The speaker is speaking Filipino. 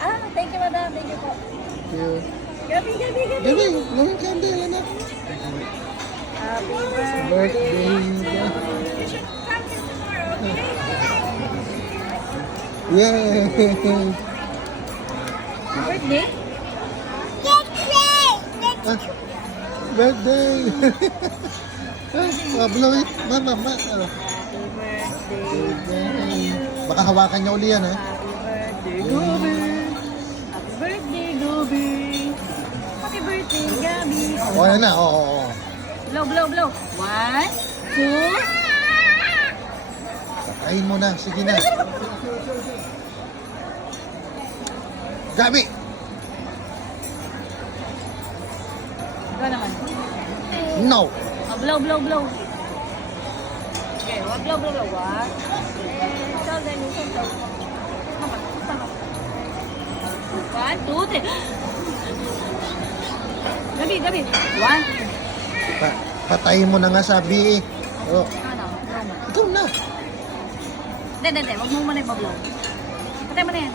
Ano? Thank you, madam. Thank you po. Thank you. Gabi. Gabi, gawin candle, anak. Happy Birthday. Yeah. birthday. Ah, birthday. Blow it. Mama. Happy birthday. Baka hawakan niya uli yan, ha? Happy birthday, Gabi. Happy birthday, Gabi. Happy birthday, Gabi. O, yan na. Oo. Blow. 1, 2. Patayin mo na. Sige na. Gabi! Ikaw naman. No! Blow. Okay, blow. 1, 2, 3. Gabi. 1. Patayin mo na nga sabi eh. Oh, Ano? Blow mo. ikaw na. Hindi. Huwag mo muna i-blow. Patay mo na yan.